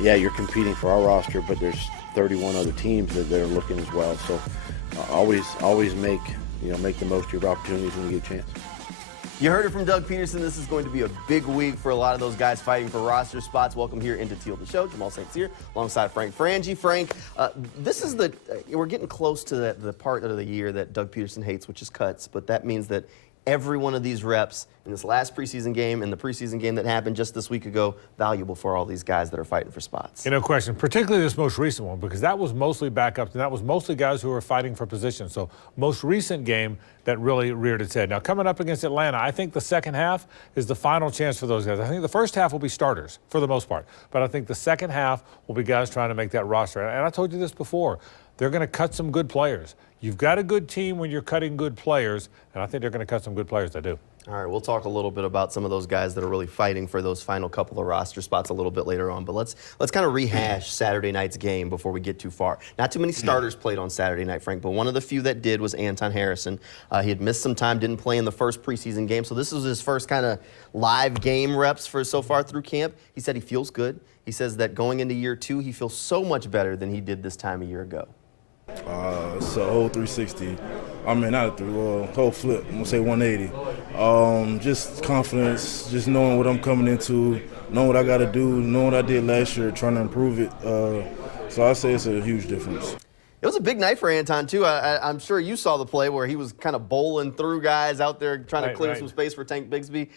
yeah, you're competing for our roster, but there's 31 other teams that they're looking as well. So always make the most of your opportunities when you get a chance. You heard it from Doug Peterson. This is going to be a big week for a lot of those guys fighting for roster spots. Welcome here into Teal The Show. Jamal St's here alongside Frangie. Frank, this is we're getting close to the part of the year that Doug Peterson hates, which is cuts, but that means that every one of these reps in this last preseason game and the preseason game that happened just this week ago, valuable for all these guys that are fighting for spots. No question, particularly this most recent one, because that was mostly backups, and that was mostly guys who were fighting for position. So most recent game that really reared its head. Now, coming up against Atlanta, I think the second half is the final chance for those guys. I think the first half will be starters for the most part, but I think the second half will be guys trying to make that roster. And I told you this before, they're going to cut some good players. You've got a good team when you're cutting good players, and I think they're going to cut some good players that do. All right, we'll talk a little bit about some of those guys that are really fighting for those final couple of roster spots a little bit later on. But let's kind of rehash Saturday night's game before we get too far. Not too many starters played on Saturday night, Frank, but one of the few that did was Antone Harrison. He had missed some time, didn't play in the first preseason game, so this was his first kind of live game reps for so far through camp. He said he feels good. He says that going into year 2, he feels so much better than he did this time a year ago. It's a whole 360. I mean, not a whole flip. I'm going to say 180. Just confidence, just knowing what I'm coming into, knowing what I got to do, knowing what I did last year, trying to improve it. So I say it's a huge difference. It was a big night for Antone, too. I'm sure you saw the play where he was kind of bowling through guys out there trying to clear some space for Tank Bigsby.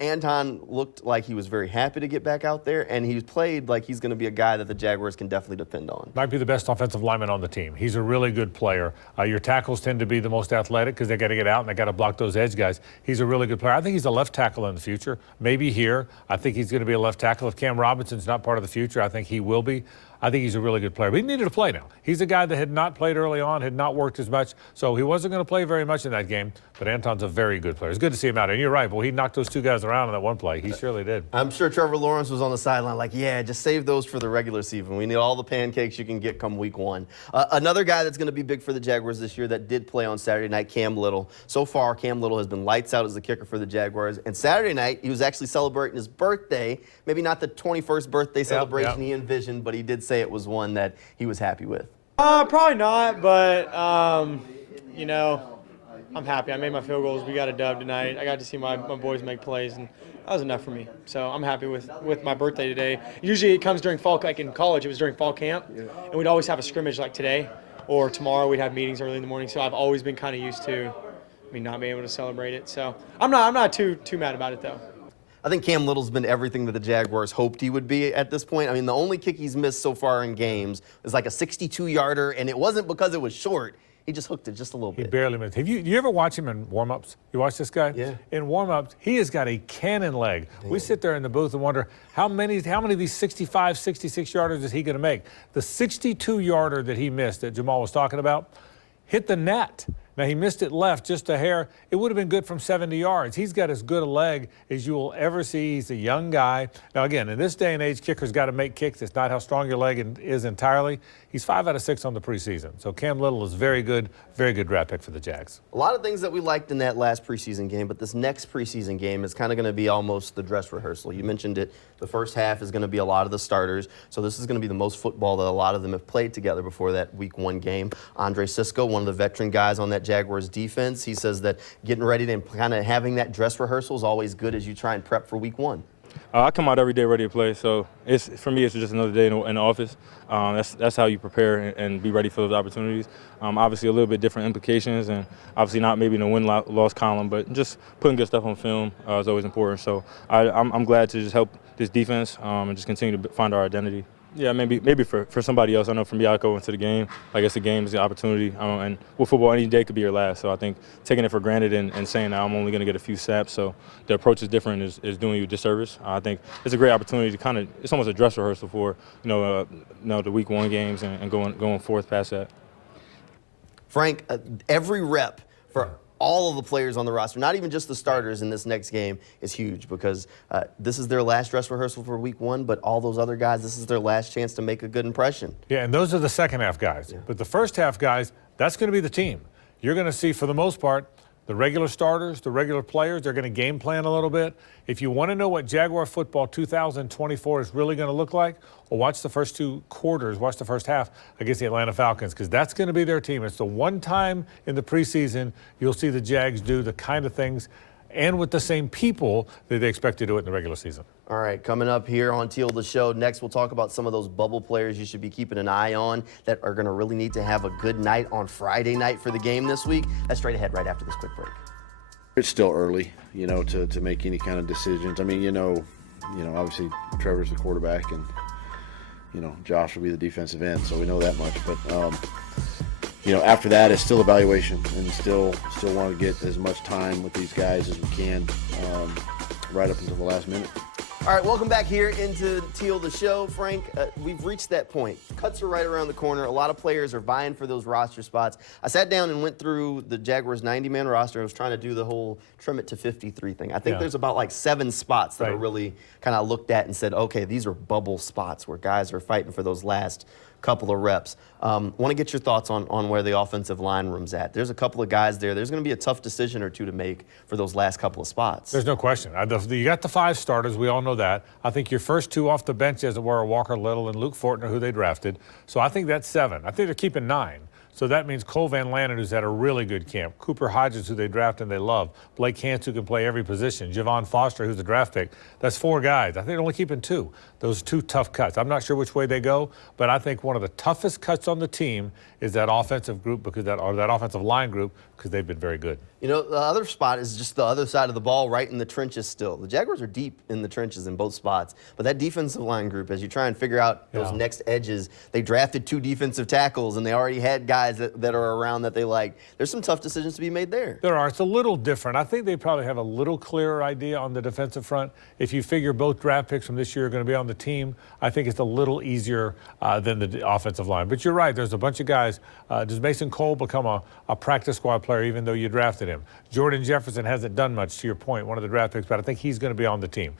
Antone looked like he was very happy to get back out there, and he played like he's going to be a guy that the Jaguars can definitely depend on. Might be the best offensive lineman on the team. He's a really good player. Your tackles tend to be the most athletic because they got to get out and they got to block those edge guys. He's a really good player. I think he's a left tackle in the future, maybe here. I think he's going to be a left tackle. If Cam Robinson's not part of the future, I think he will be. I think he's a really good player. But he needed to play now. He's a guy that had not played early on, had not worked as much, so he wasn't going to play very much in that game. But Anton's a very good player. It's good to see him out. And you're right. Well, he knocked those two guys around in that one play. He surely did. I'm sure Trevor Lawrence was on the sideline like, yeah, just save those for the regular season. We need all the pancakes you can get come week 1. Another guy that's going to be big for the Jaguars this year that did play on Saturday night, Cam Little. So far, Cam Little has been lights out as the kicker for the Jaguars. And Saturday night, he was actually celebrating his birthday. Maybe not the 21st birthday celebration he envisioned, but he did say it was one that he was happy with. Probably not, but, you know, I'm happy. I made my field goals. We got a dub tonight. I got to see my boys make plays, and that was enough for me. So I'm happy with my birthday today. Usually it comes during fall, like in college, it was during fall camp, and we'd always have a scrimmage like today or tomorrow. We'd have meetings early in the morning, so I've always been kind of used to, not being able to celebrate it. So I'm not too mad about it, though. I think Cam Little's been everything that the Jaguars hoped he would be at this point. I mean, the only kick he's missed so far in games is like a 62-yarder, and it wasn't because it was short. He just hooked it just a little bit. He barely missed. Have you ever watch him in warm-ups? You watch this guy? Yeah. In warm-ups, he has got a cannon leg. Damn. We sit there in the booth and wonder how many of these 65, 66-yarders is he going to make? The 62-yarder that he missed that Jamal was talking about hit the net. Now, he missed it left just a hair. It would have been good from 70 yards. He's got as good a leg as you will ever see. He's a young guy. Now, again, in this day and age, kickers got to make kicks. It's not how strong your leg is entirely. He's 5 out of 6 on the preseason. So Cam Little is very good draft pick for the Jags. A lot of things that we liked in that last preseason game, but this next preseason game is kind of going to be almost the dress rehearsal. You mentioned it. The first half is going to be a lot of the starters. So this is going to be the most football that a lot of them have played together before that week 1 game. Andre Cisco, one of the veteran guys on that Jaguars defense, he says that getting ready to kind of having that dress rehearsal is always good as you try and prep for week 1. I come out every day ready to play, so for me it's just another day in the office. That's how you prepare and be ready for those opportunities. Obviously a little bit different implications, and obviously not maybe in the win-loss column, but just putting good stuff on film is always important. So I'm glad to just help this defense and just continue to find our identity. Yeah, maybe for somebody else. I know for me, I go into the game. I guess the game is the opportunity. And with football, any day could be your last. So I think taking it for granted and saying that I'm only going to get a few snaps, so the approach is different is doing you a disservice. I think it's a great opportunity to kind of, it's almost a dress rehearsal for the week 1 games and going forth past that. Frank, every rep for all of the players on the roster, not even just the starters in this next game, is huge because this is their last dress rehearsal for week 1, but all those other guys, this is their last chance to make a good impression. Yeah, and those are the second half guys. Yeah. But the first half guys, that's going to be the team. You're going to see, for the most part, The regular starters, the regular players, they're going to game plan a little bit. If you want to know what Jaguar football 2024 is really going to look like, well, watch the first 2 quarters, watch the first half against the Atlanta Falcons, because that's going to be their team. It's the one time in the preseason you'll see the Jags do the kind of things and with the same people that they expect to do it in the regular season. All right, coming up here on Teal The Show, next we'll talk about some of those bubble players you should be keeping an eye on that are going to really need to have a good night on Friday night for the game this week. That's straight ahead right after this quick break. It's still early, you know, to make any kind of decisions. I mean, you know, obviously Trevor's the quarterback, and you know, Josh will be the defensive end, so we know that much. But you know, after that, it's still evaluation, and still want to get as much time with these guys as we can, right up until the last minute. All right, welcome back here into Teal The Show. Frank, we've reached that point. Cuts are right around the corner. A lot of players are vying for those roster spots. I sat down and went through the Jaguars' 90-man roster. I was trying to do the whole trim it to 53 thing. I think there's about like 7 spots that are really kind of looked at and said, okay, these are bubble spots where guys are fighting for those last couple of reps. Want to get your thoughts on where the offensive line room's at. There's a couple of guys there. There's going to be a tough decision or two to make for those last couple of spots. There's no question. You got the 5 starters. We all know that. I think your first 2 off the bench, as it were, Walker Little and Luke Fortner, who they drafted. So I think that's 7. I think they're keeping 9. So that means Cole Van Lannon, who's had a really good camp. Cooper Hodges, who they draft and they love. Blake Hance, who can play every position. Javon Foster, who's a draft pick. That's 4 guys. I think they're only keeping 2. Those 2 tough cuts. I'm not sure which way they go, but I think one of the toughest cuts on the team is that offensive group, or that offensive line group, because they've been very good. You know, the other spot is just the other side of the ball, right in the trenches still. The Jaguars are deep in the trenches in both spots, but that defensive line group, as you try and figure out those next edges, they drafted 2 defensive tackles, and they already had guys that are around that they like. There's some tough decisions to be made there. There are. It's a little different. I think they probably have a little clearer idea on the defensive front. If you figure both draft picks from this year are going to be on the team, I think it's a little easier than the offensive line. But you're right. There's a bunch of guys. Does Mason Cole become a practice squad player even though you drafted him? Jordan Jefferson hasn't done much, to your point, one of the draft picks, but I think he's going to be on the team.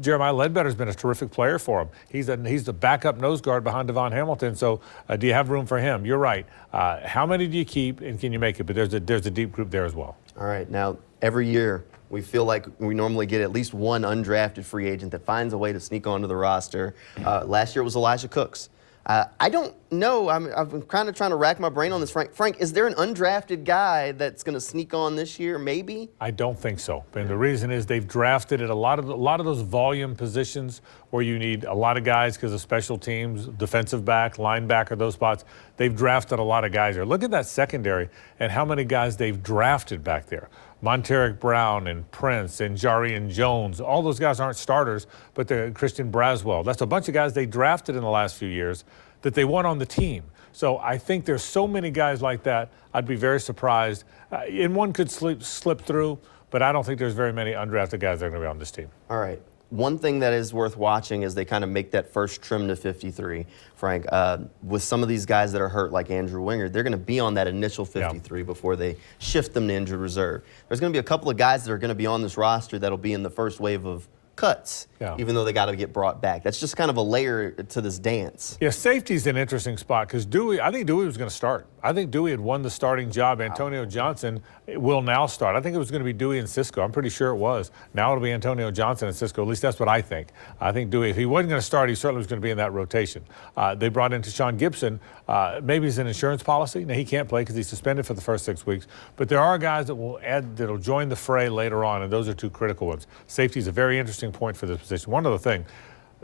Jeremiah Ledbetter's been a terrific player for him. He's the backup nose guard behind Devon Hamilton, so do you have room for him? You're right. How many do you keep, and can you make it? But there's a deep group there as well. All right. Now, every year, we feel like we normally get at least one undrafted free agent that finds a way to sneak onto the roster. Last year it was Elijah Cooks. I don't know. I'm kind of trying to rack my brain on this, Frank. Frank, is there an undrafted guy that's going to sneak on this year, maybe? I don't think so. And the reason is they've drafted at a lot of those volume positions where you need a lot of guys because of special teams, defensive back, linebacker, those spots. They've drafted a lot of guys there. Look at that secondary and how many guys they've drafted back there. Monteric Brown and Prince and Jarian Jones. All those guys aren't starters, but they're Christian Braswell. That's a bunch of guys they drafted in the last few years that they want on the team. So I think there's so many guys like that, I'd be very surprised. And one could slip through, but I don't think there's very many undrafted guys that are going to be on this team. All right. One thing that is worth watching is they kind of make that first trim to 53, Frank. With some of these guys that are hurt, like Andrew Winger, they're going to be on that initial 53 before they shift them to injured reserve. There's going to be a couple of guys that are going to be on this roster that'll be in the first wave of cuts, even though they got to get brought back. That's just kind of a layer to this dance. Yeah, safety's an interesting spot because I think Dewey was going to start. I think Dewey had won the starting job. Antonio Johnson will now start. I think it was going to be Dewey and Cisco. I'm pretty sure it was. Now it'll be Antonio Johnson and Cisco. At least that's what I think. I think Dewey, if he wasn't going to start, he certainly was going to be in that rotation. They brought in Sean Gibson. Maybe it's an insurance policy. Now, he can't play because he's suspended for the first 6 weeks. But there are guys that'll join the fray later on, and those are 2 critical ones. Safety is a very interesting point for this position. One other thing,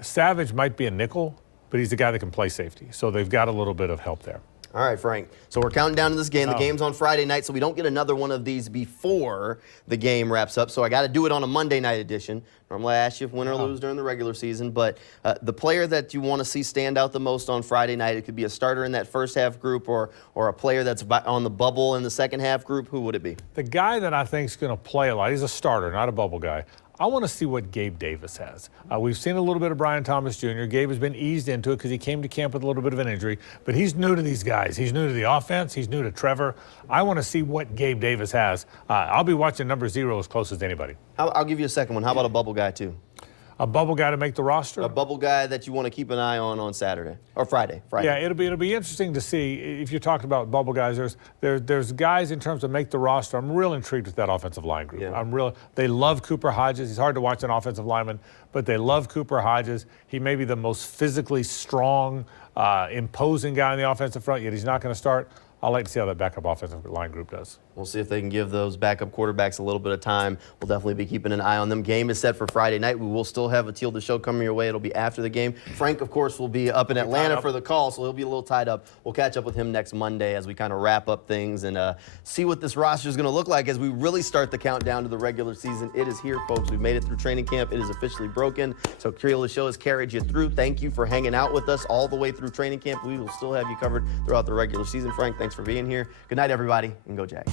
Savage might be a nickel, but he's the guy that can play safety. So they've got a little bit of help there. All right, Frank. So we're counting down to this game. The game's on Friday night, so we don't get another one of these before the game wraps up. So I got to do it on a Monday night edition. Normally I ask you if win or lose during the regular season, but the player that you want to see stand out the most on Friday night, it could be a starter in that first half group or a player that's on the bubble in the second half group. Who would it be? The guy that I think is going to play a lot, he's a starter, not a bubble guy. I want to see what Gabe Davis has. We've seen a little bit of Brian Thomas Jr. Gabe has been eased into it because he came to camp with a little bit of an injury, but he's new to these guys. He's new to the offense. He's new to Trevor. I want to see what Gabe Davis has. I'll be watching number 0 as close as anybody. I'll give you a second one. How about a bubble guy, too? A bubble guy to make the roster? A bubble guy that you want to keep an eye on Saturday or Friday. Yeah, it'll be interesting to see if you're talking about bubble guys. There's guys in terms of make the roster. I'm real intrigued with that offensive line group. Yeah. They love Cooper Hodges. He's hard to watch an offensive lineman, but they love Cooper Hodges. He may be the most physically strong, imposing guy in the offensive front, yet he's not going to start. I'd like to see how that backup offensive line group does. We'll see if they can give those backup quarterbacks a little bit of time. We'll definitely be keeping an eye on them. Game is set for Friday night. We will still have a Teal The Show coming your way. It'll be after the game. Frank, of course, will be up in Atlanta for the call, so he'll be a little tied up. We'll catch up with him next Monday as we kind of wrap up things and see what this roster is going to look like as we really start the countdown to the regular season. It is here, folks. We've made it through training camp. It is officially broken. So Teal The Show has carried you through. Thank you for hanging out with us all the way through training camp. We will still have you covered throughout the regular season. Frank, thanks for being here. Good night, everybody, and go Jags.